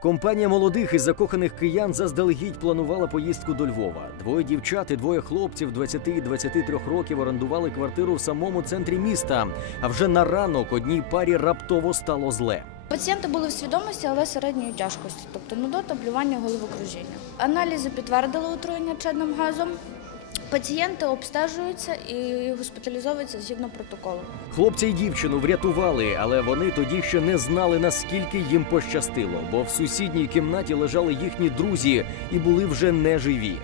Компанія молодих і закоханих киян заздалегідь планувала поїздку до Львова. Двоє дівчат і двоє хлопців 20 і 23 років орендували квартиру в самому центрі міста. А вже на ранок одній парі раптово стало зле. Пацієнти були в свідомості, але середньої тяжкості, тобто нудота, блювання, головокружіння. Аналізи підтвердили отруєння чадним газом. Пацієнти обстежуються і госпіталізовуються згідно протоколу. Хлопця й дівчину врятували, але вони тоді ще не знали, наскільки їм пощастило, бо в сусідній кімнаті лежали їхні друзі і були вже не живі.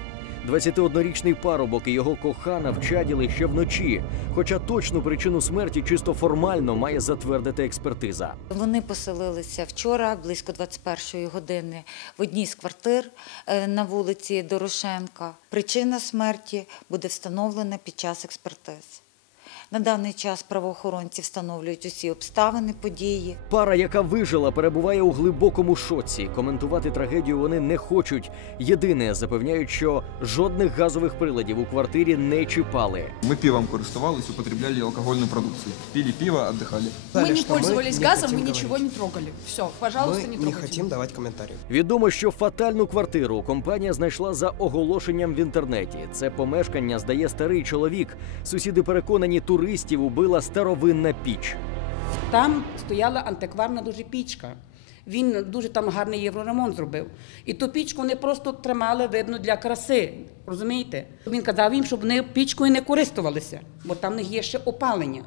21-річний парубок і його кохана вчаділи ще вночі, хоча точну причину смерті чисто формально має затвердити експертиза. Вони поселилися вчора близько 21-ї години в одній з квартир е, на вулиці Дорошенка. Причина смерті буде встановлена під час експертиз. На даний час правоохоронці встановлюють усі обставини події. Пара, яка вижила, перебуває у глибокому шоці. Коментувати трагедію вони не хочуть. Єдине запевняють, що жодних газових приладів у квартирі не чіпали. Мы пивом користувались, употребляли алкогольную продукцию. Пили пиво, отдыхали. Мы Сказали, не что пользовались не газом, хотим мы ничего говорить. не трогали. Все, пожалуйста, Мы не не трогайте. хотим давать комментарии. Відомо, що фатальну квартиру компанія знайшла за оголошенням в інтернеті. Це помешкання здає старий чоловік. Сусіди переконані, туристів убила старовинна піч. Там стояла антикварна дуже пічка. Він дуже там гарний євроремонт зробив. І ту пічку вони просто тримали, видно, для краси. Розумієте? Він казав їм, щоб вони пічкою не користувалися, бо там в них є ще опалення.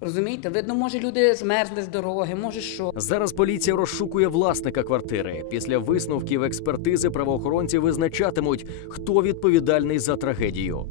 Розумієте? Видно, може, люди змерзли з дороги, може що. Зараз поліція розшукує власника квартири. Після висновків експертизи правоохоронці визначатимуть, хто відповідальний за трагедію.